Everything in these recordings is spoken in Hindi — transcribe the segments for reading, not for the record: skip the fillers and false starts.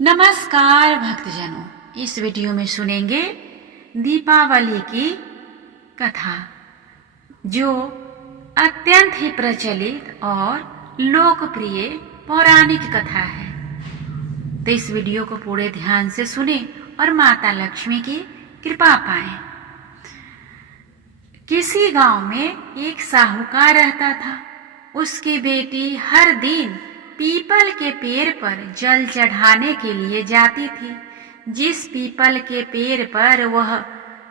नमस्कार भक्तजनों, इस वीडियो में सुनेंगे दीपावली की कथा, जो अत्यंत ही प्रचलित और लोकप्रिय पौराणिक कथा है। तो इस वीडियो को पूरे ध्यान से सुने और माता लक्ष्मी की कृपा पाएं। किसी गांव में एक साहूकार रहता था। उसकी बेटी हर दिन पीपल के पेड़ पर जल चढ़ाने के लिए जाती थी। जिस पीपल के पेड़ पर वह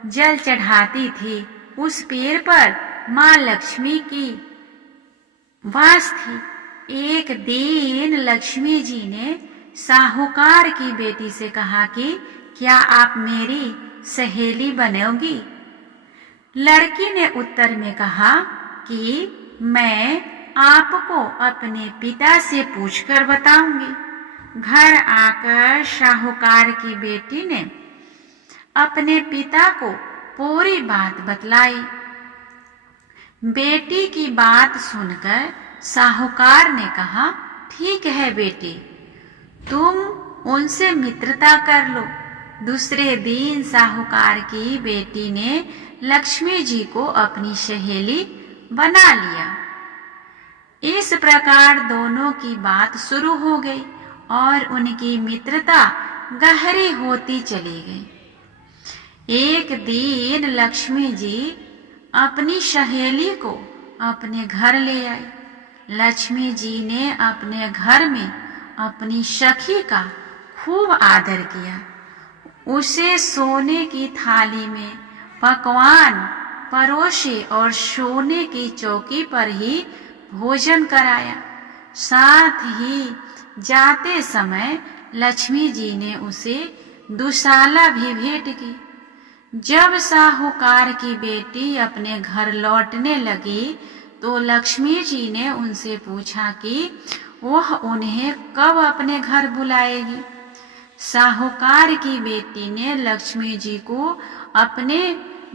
जल चढ़ाती थी, उस पेड़ पर माँ लक्ष्मी की वास थी। एक दिन लक्ष्मी जी ने साहूकार की बेटी से कहा कि क्या आप मेरी सहेली बनोगी? लड़की ने उत्तर में कहा कि मैं आपको अपने पिता से पूछकर बताऊंगी। घर आकर साहूकार की बेटी ने अपने पिता को पूरी बात बतलाई। बेटी की बात सुनकर साहूकार ने कहा, ठीक है बेटी, तुम उनसे मित्रता कर लो। दूसरे दिन साहूकार की बेटी ने लक्ष्मी जी को अपनी सहेली बना लिया। इस प्रकार दोनों की बात शुरू हो गई और उनकी मित्रता गहरी होती चली गई। एक दिन लक्ष्मी जी अपनी सहेली को अपने घर ले आई। लक्ष्मी जी ने अपने घर में अपनी सखी का खूब आदर किया। उसे सोने की थाली में पकवान परोसे और सोने की चौकी पर ही भोजन कराया। साथ ही जाते समय लक्ष्मी जी ने उसे दुशाला भी भेंट की। जब साहूकार की बेटी अपने घर लौटने लगी तो लक्ष्मी जी ने उनसे पूछा कि वह उन्हें कब अपने घर बुलाएगी। साहूकार की बेटी ने लक्ष्मी जी को अपने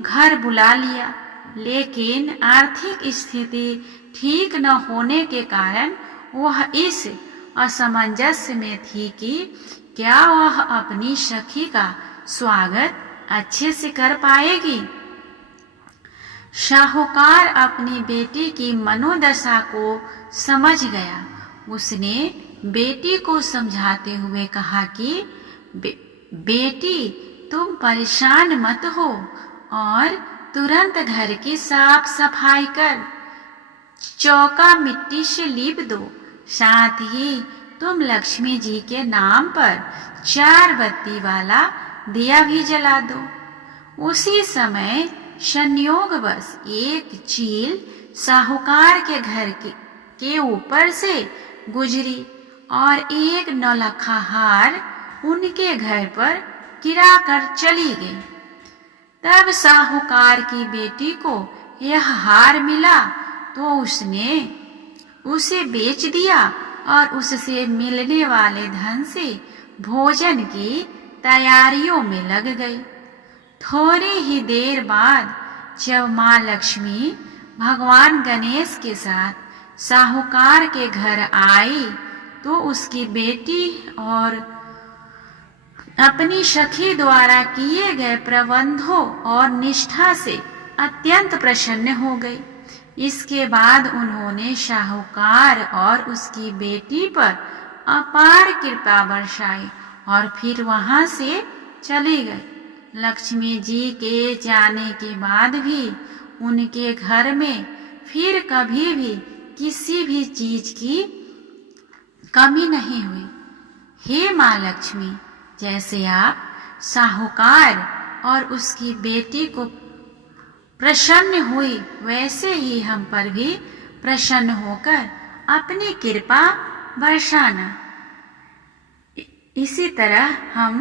घर बुला लिया, लेकिन आर्थिक स्थिति ठीक न होने के कारण वह इस असमंजस में थी कि क्या वह अपनी सखी का स्वागत अच्छे से कर पाएगी। साहूकार अपनी बेटी की मनोदशा को समझ गया। उसने बेटी को समझाते हुए कहा कि बेटी, तुम परेशान मत हो और तुरंत घर की साफ सफाई कर चौका मिट्टी से लीप दो। साथ ही तुम लक्ष्मी जी के नाम पर 4 बत्ती वाला दिया भी जला दो। उसी समय संयोगवश एक चील साहूकार के घर के ऊपर से गुजरी और एक नौलखा हार उनके घर पर गिरा कर चली गई। तब साहूकार की बेटी को यह हार मिला तो उसने उसे बेच दिया और उससे मिलने वाले धन से भोजन की तैयारियों में लग गई। थोड़ी ही देर बाद जब माँ लक्ष्मी भगवान गणेश के साथ साहूकार के घर आई तो उसकी बेटी और अपनी सखी द्वारा किए गए प्रबंधों और निष्ठा से अत्यंत प्रसन्न हो गई। इसके बाद उन्होंने साहूकार और उसकी बेटी पर अपार कृपा बरसाई और फिर वहां से चली गई। लक्ष्मी जी के जाने के बाद भी उनके घर में फिर कभी भी किसी भी चीज की कमी नहीं हुई। हे माँ लक्ष्मी, जैसे आप साहूकार और उसकी बेटी को प्रसन्न हुई, वैसे ही हम पर भी प्रसन्न होकर अपनी कृपा बरसाना। इसी तरह हम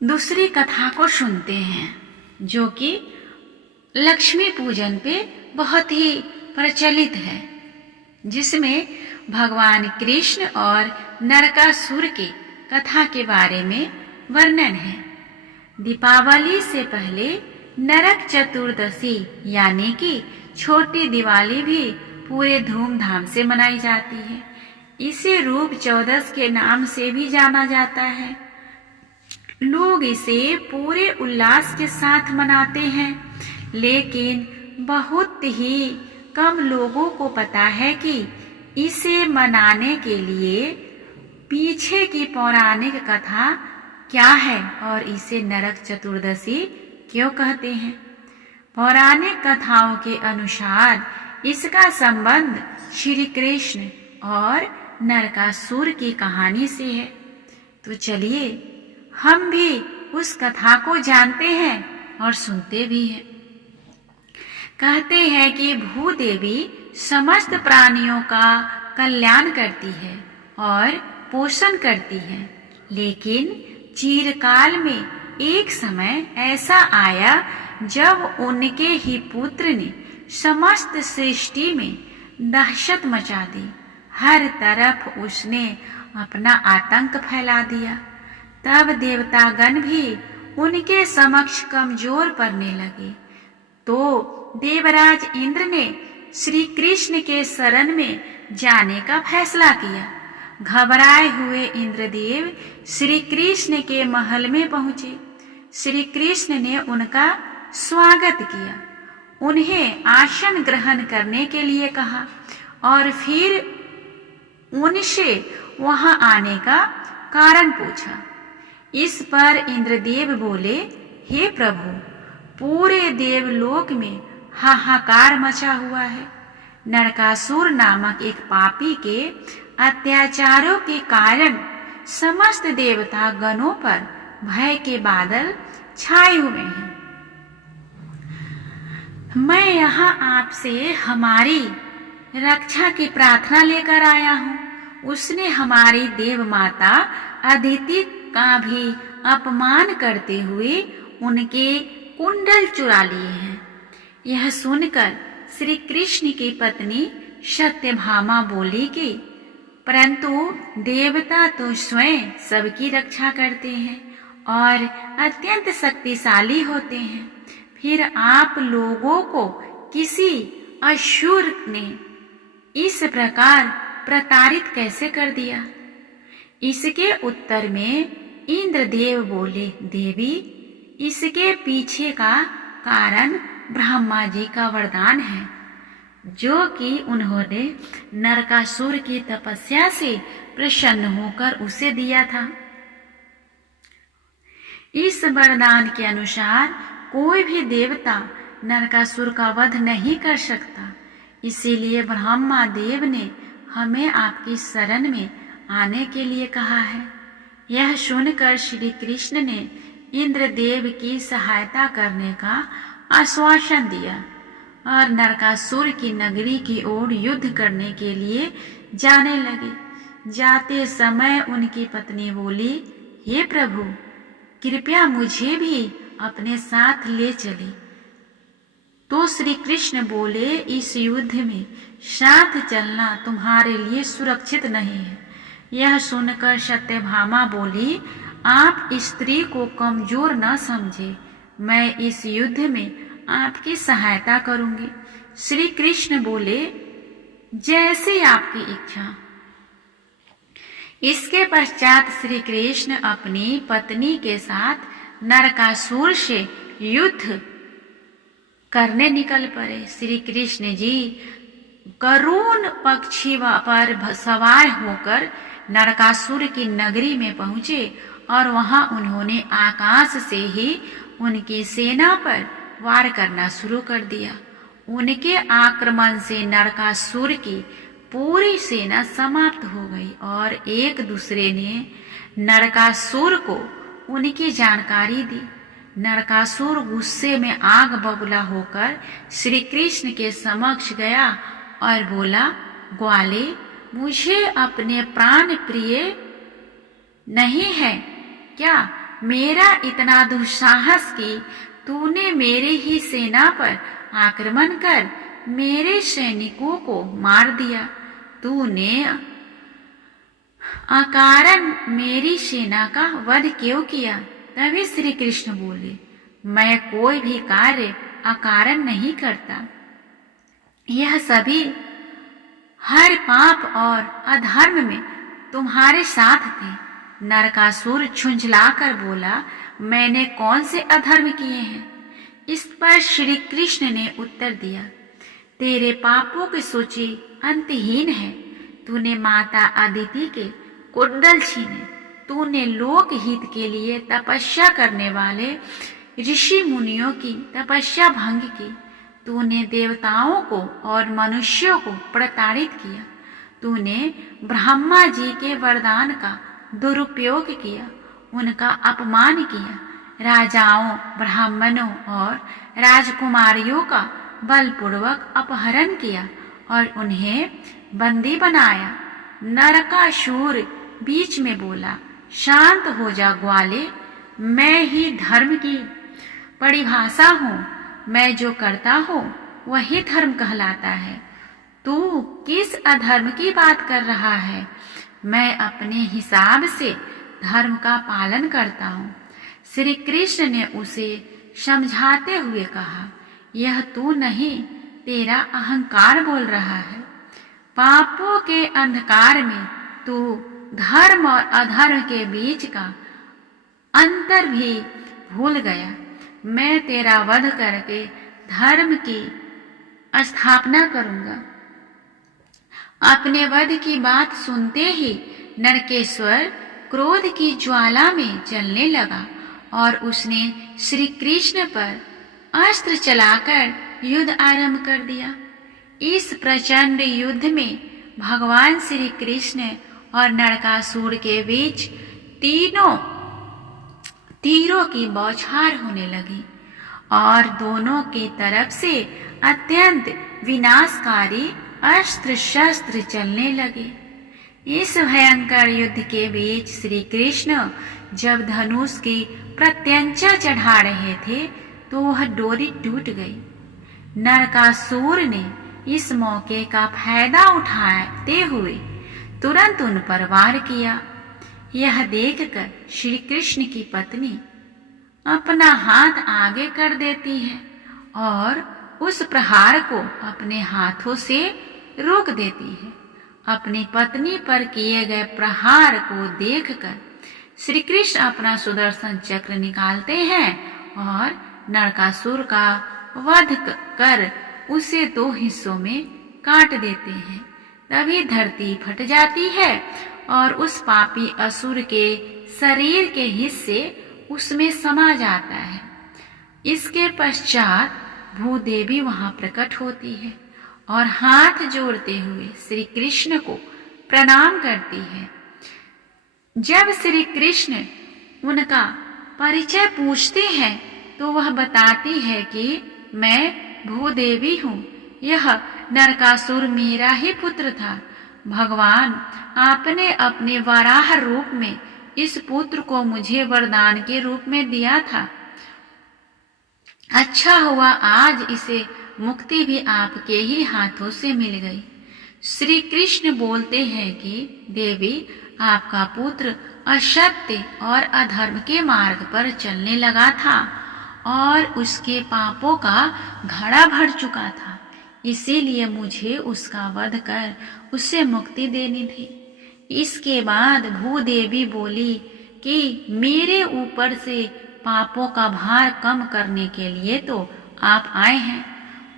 दूसरी कथा को सुनते हैं, जो कि लक्ष्मी पूजन पे बहुत ही प्रचलित है, जिसमें भगवान कृष्ण और नरकासुर की कथा के बारे में वर्णन है। दीपावली से पहले नरक चतुर्दशी यानी कि छोटी दिवाली भी पूरे धूमधाम से मनाई जाती है। इसे रूप चौदस के नाम से भी जाना जाता है। लोग इसे पूरे उल्लास के साथ मनाते हैं, लेकिन बहुत ही कम लोगों को पता है कि इसे मनाने के लिए पीछे की पौराणिक कथा क्या है और इसे नरक चतुर्दशी क्यों कहते हैं। पौराणिक कथाओं के अनुसार इसका संबंध श्री कृष्ण और नरकासुर की कहानी से है। तो चलिए हम भी उस कथा को जानते हैं और सुनते भी हैं। कहते हैं कि भूदेवी समस्त प्राणियों का कल्याण करती है और पोषण करती है, लेकिन चिरकाल में एक समय ऐसा आया जब उनके ही पुत्र ने समस्त सृष्टि में दहशत मचा दी। हर तरफ उसने अपना आतंक फैला दिया। तब देवतागण भी उनके समक्ष कमजोर पड़ने लगे। तो देवराज इंद्र ने श्री कृष्ण के शरण में जाने का फैसला किया। घबराए हुए इंद्रदेव श्री कृष्ण के महल में पहुंचे। श्री कृष्ण ने उनका स्वागत किया, उन्हें आसन ग्रहण करने के लिए कहा और फिर उनसे वहां आने का कारण पूछा। इस पर इंद्रदेव बोले, हे प्रभु, पूरे देवलोक में हाहाकार मचा हुआ है। नरकासुर नामक एक पापी के अत्याचारों के कारण समस्त देवता गणों पर भय के बादल छाए हुए हैं। मैं यहाँ आपसे हमारी रक्षा की प्रार्थना लेकर आया हूँ। उसने हमारी देव माता अदिति का भी अपमान करते हुए उनके कुंडल चुरा लिए हैं। यह सुनकर श्री कृष्ण की पत्नी सत्यभामा बोली कि परंतु देवता तो स्वयं सबकी रक्षा करते हैं और अत्यंत शक्तिशाली होते हैं। फिर आप लोगों को किसी असुर ने इस प्रकार प्रताड़ित कैसे कर दिया? इसके उत्तर में इंद्रदेव बोले, देवी, इसके पीछे का कारण ब्रह्मा जी का वरदान है, जो कि उन्होंने नरकासुर की तपस्या से प्रसन्न होकर उसे दिया था। इस वरदान के अनुसार कोई भी देवता नरकासुर का वध नहीं कर सकता। इसीलिए ब्रह्मा देव ने हमें आपकी शरण में आने के लिए कहा है। यह सुनकर श्री कृष्ण ने इंद्रदेव की सहायता करने का आश्वासन दिया और नरकासुर की नगरी की ओर युद्ध करने के लिए जाने लगे। जाते समय उनकी पत्नी बोली, हे प्रभु, कृपया मुझे भी अपने साथ ले चले। तो श्री कृष्ण बोले, इस युद्ध में साथ चलना तुम्हारे लिए सुरक्षित नहीं है। यह सुनकर सत्यभामा बोली, आप स्त्री को कमजोर न समझे, मैं इस युद्ध में आपकी सहायता करूंगी। श्री कृष्ण बोले, जैसी आपकी इच्छा। इसके पश्चात श्री कृष्ण अपनी पत्नी के साथ नरकासुर से युद्ध करने निकल पड़े। श्री कृष्ण जी गरुड़ पक्षी पर सवार होकर नरकासुर की नगरी में पहुंचे और वहां उन्होंने आकाश से ही उनकी सेना पर वार करना शुरू कर दिया। उनके आक्रमण से नरकासुर की पूरी सेना समाप्त हो गई और एक दूसरे ने नरकासुर को उनकी जानकारी दी। नरकासुर गुस्से में आग बबूला होकर श्री कृष्ण के समक्ष गया और बोला, ग्वाले, मुझे अपने प्राण प्रिय नहीं है क्या? मेरा इतना दुस्साहस कि तूने मेरे ही सेना पर आक्रमण कर मेरे सैनिकों को मार दिया। तूने अकारण मेरी सेना का वध क्यों किया? तभी श्री कृष्ण बोले, मैं कोई भी कार्य अकारण नहीं करता। यह सभी हर पाप और अधर्म में तुम्हारे साथ थे। नरकासुर झुंझलाकर बोला, मैंने कौन से अधर्म किए हैं? इस पर श्री कृष्ण ने उत्तर दिया, तेरे पापों की सूची अंतहीन है। तूने माता अदिति के कुंडल छीने, तूने लोक हित के लिए तपस्या करने वाले ऋषि मुनियों की तपस्या भंग की, तूने देवताओं को और मनुष्यों को प्रताड़ित किया, तूने ब्रह्मा जी के वरदान का दुरुपयोग किया, उनका अपमान किया, राजाओं, ब्राह्मणों और राजकुमारियों का बलपूर्वक अपहरण किया और उन्हें बंदी बनाया। नरकासुर बीच में बोला, शांत हो जा ग्वाले, मैं ही धर्म की परिभाषा हूँ। मैं जो करता हूँ वही धर्म कहलाता है। तू किस अधर्म की बात कर रहा है? मैं अपने हिसाब से धर्म का पालन करता हूँ। श्री कृष्ण ने उसे समझाते हुए कहा, यह तू नहीं, तेरा अहंकार बोल रहा है। पापों के अंधकार में तू धर्म और अधर्म के बीच का अंतर भी भूल गया। मैं तेरा वध करके धर्म की स्थापना करूंगा। अपने वध की बात सुनते ही नरकेश्वर क्रोध की ज्वाला में जलने लगा और उसने श्री कृष्ण पर अस्त्र चलाकर युद्ध आरंभ कर दिया। इस प्रचंड युद्ध में भगवान श्री कृष्ण और नरकासुर के बीच तीरों की बौछार होने लगी और दोनों की तरफ से अत्यंत विनाशकारी अस्त्र शस्त्र चलने लगे। इस भयंकर युद्ध के बीच श्री कृष्ण जब धनुष की प्रत्यंचा चढ़ा रहे थे तो वह डोरी टूट गई। नरकासुर ने इस मौके का फायदा उठाते हुए तुरंत उन पर वार किया। यह देखकर श्री कृष्ण की पत्नी अपना हाथ आगे कर देती है और उस प्रहार को अपने हाथों से रोक देती है। अपनी पत्नी पर किए गए प्रहार को देखकर श्री कृष्ण अपना सुदर्शन चक्र निकालते हैं और नरकासुर का वध कर उसे दो हिस्सों में काट देते हैं। तभी धरती फट जाती है और उस पापी असुर के शरीर के हिस्से उसमें समा जाता है। इसके पश्चात भूदेवी वहां प्रकट होती है और हाथ जोड़ते हुए श्री कृष्ण को प्रणाम करती है। जब श्री कृष्ण उनका परिचय पूछते हैं तो वह बताती है कि मैं भूदेवी हूँ। यह नरकासुर मेरा ही पुत्र था। भगवान आपने अपने वराह रूप में इस पुत्र को मुझे वरदान के रूप में दिया था। अच्छा हुआ आज इसे मुक्ति भी आपके ही हाथों से मिल गई। श्री कृष्ण बोलते हैं कि देवी, आपका पुत्र असत्य और अधर्म के मार्ग पर चलने लगा था और उसके पापों का घड़ा भर चुका था। इसीलिए मुझे उसका वध कर उसे मुक्ति देनी थी। इसके बाद भूदेवी बोली कि मेरे ऊपर से पापों का भार कम करने के लिए तो आप आए हैं।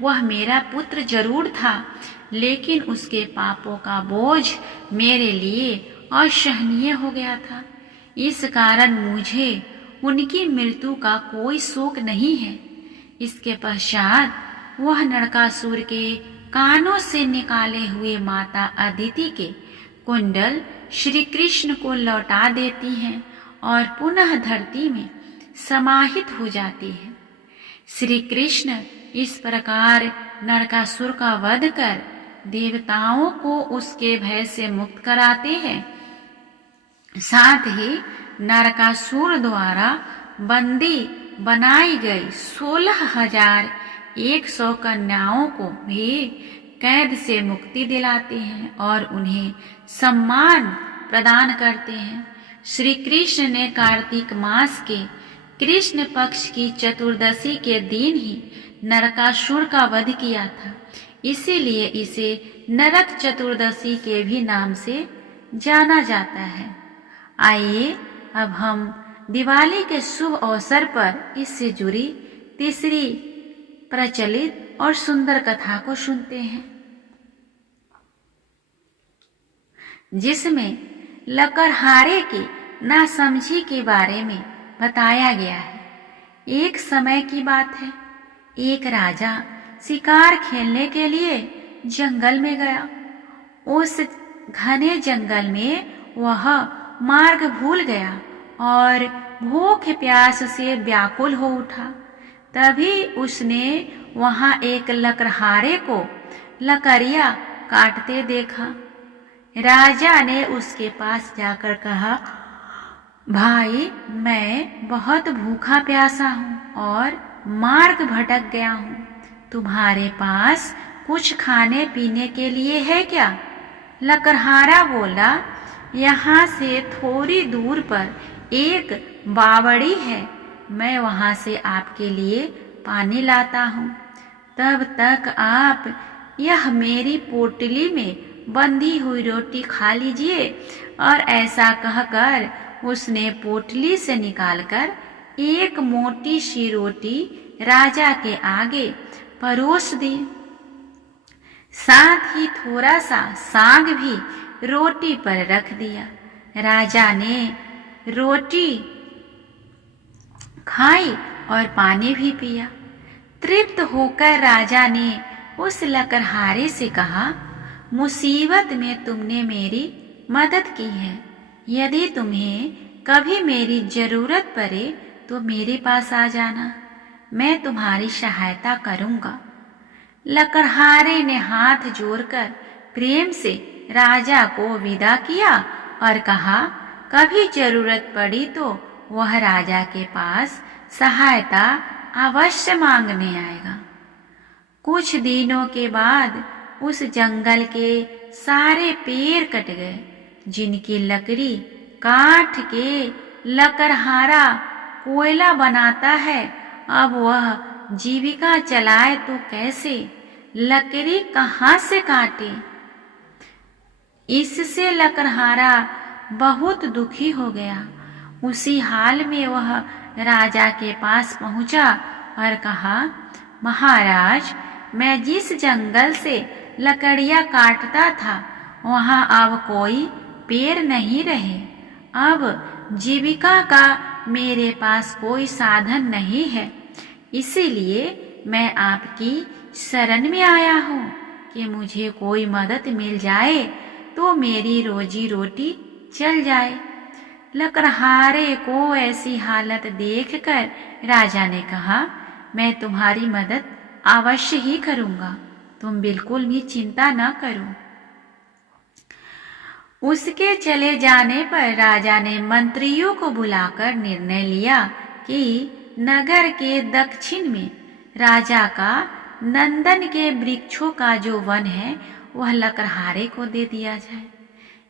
वह मेरा पुत्र जरूर था, लेकिन उसके पापों का बोझ मेरे लिए असहनीय हो गया था। इस कारण मुझे उनकी मृत्यु का कोई शोक नहीं है। इसके पश्चात वह नरकासुर के कानों से निकाले हुए माता अदिति के कुंडल श्री कृष्ण को लौटा देती हैं और पुनः धरती में समाहित हो जाती है। श्री कृष्ण इस प्रकार नरकासुर का वध कर देवताओं को उसके भय से मुक्त कराते हैं। साथ ही नरकासुर द्वारा बंदी बनाई गई 16,100 कन्याओं को भी कैद से मुक्ति दिलाते हैं और उन्हें सम्मान प्रदान करते हैं। श्री कृष्ण ने कार्तिक मास के कृष्ण पक्ष की चतुर्दशी के दिन ही नरकासुर का वध किया था। इसीलिए इसे नरक चतुर्दशी के भी नाम से जाना जाता है। आइए अब हम दिवाली के शुभ अवसर पर इससे जुड़ी तीसरी प्रचलित और सुंदर कथा को सुनते हैं, जिसमें लकड़हारे की नासमझी के बारे में बताया गया है। एक समय की बात है, एक राजा शिकार खेलने के लिए जंगल में गया। उस घने जंगल में वह मार्ग भूल गया और भूख प्यास से व्याकुल हो उठा। तभी उसने वहां एक लकड़हारे को लकड़ियां काटते देखा। राजा ने उसके पास जाकर कहा, भाई, मैं बहुत भूखा प्यासा हूँ और मार्ग भटक गया हूँ। तुम्हारे पास कुछ खाने पीने के लिए है क्या? लकड़हारा बोला, यहाँ से थोड़ी दूर पर एक बावड़ी है, मैं वहाँ से आपके लिए पानी लाता हूँ। तब तक आप यह मेरी पोटली में बंधी हुई रोटी खा लीजिए। और ऐसा कहकर उसने पोटली से निकालकर एक मोटी सी रोटी राजा के आगे परोस दी। साथ ही थोड़ा सा साग भी रोटी पर रख दिया। राजा ने रोटी खाई और पानी भी पिया। तृप्त होकर राजा ने उस लकड़हारे से कहा, मुसीबत में तुमने मेरी मदद की है। यदि तुम्हें कभी मेरी जरूरत पड़े तो मेरे पास आ जाना, मैं तुम्हारी सहायता करूंगा। लकड़हारे ने हाथ जोड़कर प्रेम से राजा को विदा किया और कहा, कभी जरूरत पड़ी तो वह राजा के पास सहायता अवश्य मांगने आएगा। कुछ दिनों के बाद उस जंगल के सारे पेड़ कट गए, जिनकी लकड़ी काट के लकड़हारा कोयला बनाता है। अब वह जीविका चलाए तो कैसे, लकड़ी कहाँ से काटे? इससे लकड़हारा बहुत दुखी हो गया। उसी हाल में वह राजा के पास पहुंचा और कहा, महाराज, मैं जिस जंगल से लकड़ियां काटता था वहां अब कोई पेड़ नहीं रहे। अब जीविका का मेरे पास कोई साधन नहीं है, इसीलिए मैं आपकी शरण में आया हूँ कि मुझे कोई मदद मिल जाए तो मेरी रोजी रोटी चल जाए। लकड़हारे को ऐसी हालत देखकर राजा ने कहा, मैं तुम्हारी मदद अवश्य ही करूंगा, तुम बिल्कुल भी चिंता न करो। उसके चले जाने पर राजा ने मंत्रियों को बुलाकर निर्णय लिया कि नगर के दक्षिण में राजा का नंदन के वृक्षों का जो वन है वह लकड़हारे को दे दिया जाए।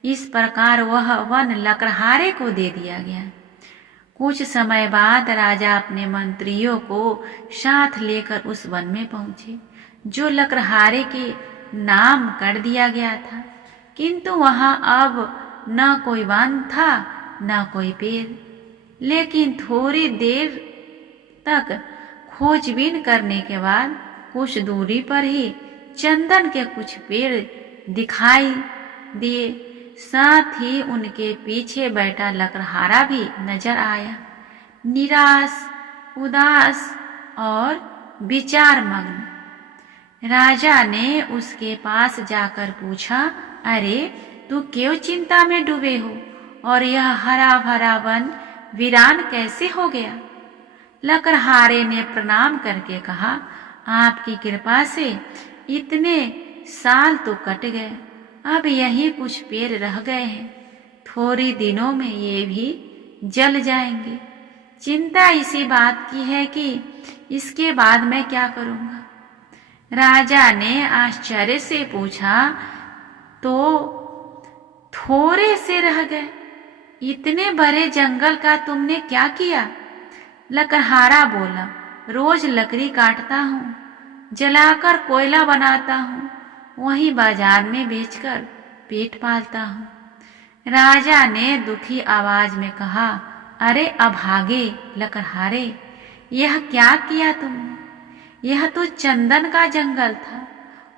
इस प्रकार वह वन लकड़हारे को दे दिया गया। कुछ समय बाद राजा अपने मंत्रियों को साथ लेकर उस वन में पहुंचे, जो लकड़हारे के नाम कर दिया गया था। किंतु वहां अब न कोई वन था न कोई पेड़। लेकिन थोड़ी देर तक खोजबीन करने के बाद कुछ दूरी पर ही चंदन के कुछ पेड़ दिखाई दिए। साथ ही उनके पीछे बैठा लकड़हारा भी नजर आया, निराश, उदास और विचार मग्न। राजा ने उसके पास जाकर पूछा, अरे, तू क्यों चिंता में डूबे हो और यह हरा भरा वन वीरान कैसे हो गया? लकड़हारे ने प्रणाम करके कहा, आपकी कृपा से इतने साल तो कट गए, अब यही कुछ पेड़ रह गए हैं, थोड़ी दिनों में ये भी जल जाएंगे। चिंता इसी बात की है कि इसके बाद मैं क्या करूंगा? राजा ने आश्चर्य से पूछा, तो थोड़े से रह गए, इतने बड़े जंगल का तुमने क्या किया? लकड़हारा बोला, रोज लकड़ी काटता हूँ, जलाकर कोयला बनाता हूँ, वहीं बाजार में बेचकर पेट पालता हूँ। राजा ने दुखी आवाज में कहा, अरे अभागे लकड़हारे, यह क्या किया तुमने? यह तो चंदन का जंगल था,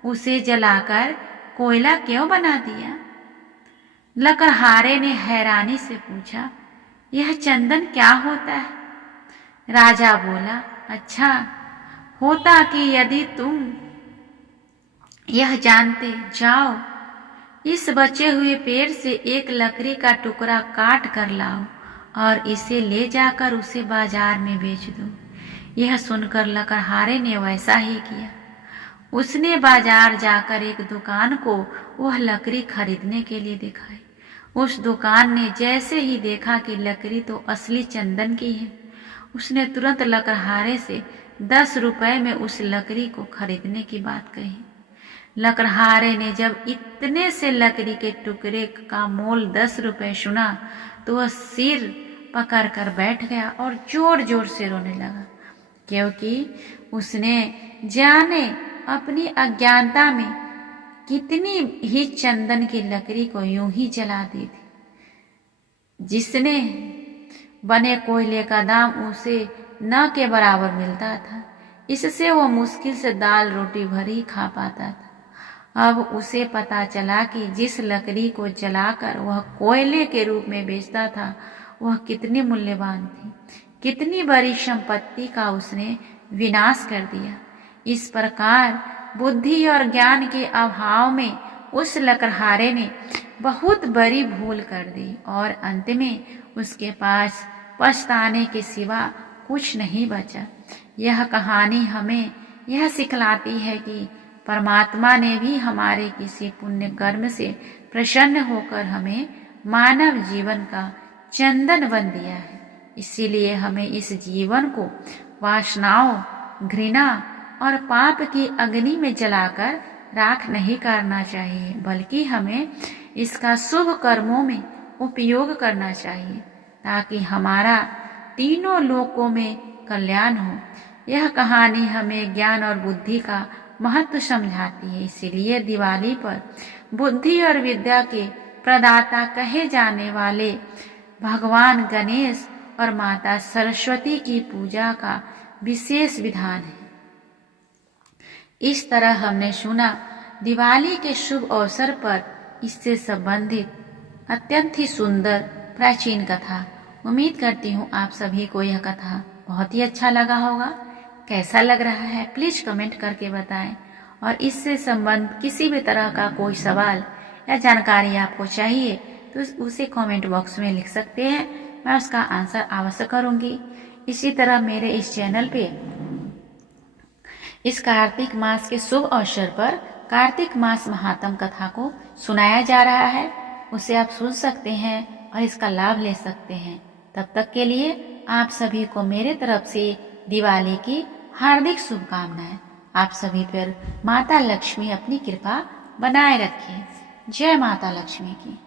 उसे जलाकर कोयला क्यों बना दिया? लकड़हारे ने हैरानी से पूछा, यह चंदन क्या होता है? राजा बोला, अच्छा होता कि यदि तुम यह जानते, जाओ इस बचे हुए पेड़ से एक लकड़ी का टुकड़ा काट कर लाओ और इसे ले जाकर उसे बाजार में बेच दो। यह सुनकर लकड़हारे ने वैसा ही किया। उसने बाजार जाकर एक दुकान को वह लकड़ी खरीदने के लिए दिखाई। उस दुकान ने जैसे ही देखा कि लकड़ी तो असली चंदन की है, उसने तुरंत लकड़हारे से 10 रुपए में उस लकड़ी को खरीदने की बात कही। लकड़हारे ने जब इतने से लकड़ी के टुकड़े का मोल 10 रुपए सुना तो वह सिर पकड़ कर बैठ गया और जोर जोर से रोने लगा, क्योंकि उसने जाने अपनी अज्ञानता में कितनी ही चंदन की लकड़ी को यूं ही जला दी थी। जिसने बने कोयले का दाम उसे न के बराबर मिलता था, इससे वो मुश्किल से दाल रोटी भर ही खा पाता था। अब उसे पता चला कि जिस लकड़ी को जलाकर वह कोयले के रूप में बेचता था वह कितनी मूल्यवान थी। कितनी बड़ी संपत्ति का उसने विनाश कर दिया। इस प्रकार बुद्धि और ज्ञान के अभाव में उस लकड़हारे ने बहुत बड़ी भूल कर दी और अंत में उसके पास पछताने के सिवा कुछ नहीं बचा। यह कहानी हमें यह सिखलाती है कि परमात्मा ने भी हमारे किसी पुण्य कर्म से प्रसन्न होकर हमें मानव जीवन का चंदन बन दिया है। इसीलिए हमें इस जीवन को वासनाओं, घृणा और पाप की अग्नि में जलाकर राख नहीं करना चाहिए, बल्कि हमें इसका शुभ कर्मों में उपयोग करना चाहिए ताकि हमारा तीनों लोकों में कल्याण हो। यह कहानी हमें ज्ञान और बुद्धि का महत्व समझाती है। इसीलिए दिवाली पर बुद्धि और विद्या के प्रदाता कहे जाने वाले भगवान गणेश और माता सरस्वती की पूजा का विशेष विधान है। इस तरह हमने सुना दिवाली के शुभ अवसर पर इससे संबंधित अत्यंत ही सुंदर प्राचीन कथा। उम्मीद करती हूँ आप सभी को यह कथा बहुत ही अच्छा लगा होगा। कैसा लग रहा है प्लीज कमेंट करके बताएं, और इससे संबंध किसी भी तरह का कोई सवाल या जानकारी आपको चाहिए तो उसे कमेंट बॉक्स में लिख सकते हैं, मैं उसका आंसर अवश्य करूंगी। इसी तरह मेरे इस चैनल पे इस कार्तिक मास के शुभ अवसर पर कार्तिक मास महात्म कथा को सुनाया जा रहा है, उसे आप सुन सकते हैं और इसका लाभ ले सकते हैं। तब तक के लिए आप सभी को मेरे तरफ से दिवाली की हार्दिक शुभकामनाएं। आप सभी पर माता लक्ष्मी अपनी कृपा बनाए रखें। जय माता लक्ष्मी की।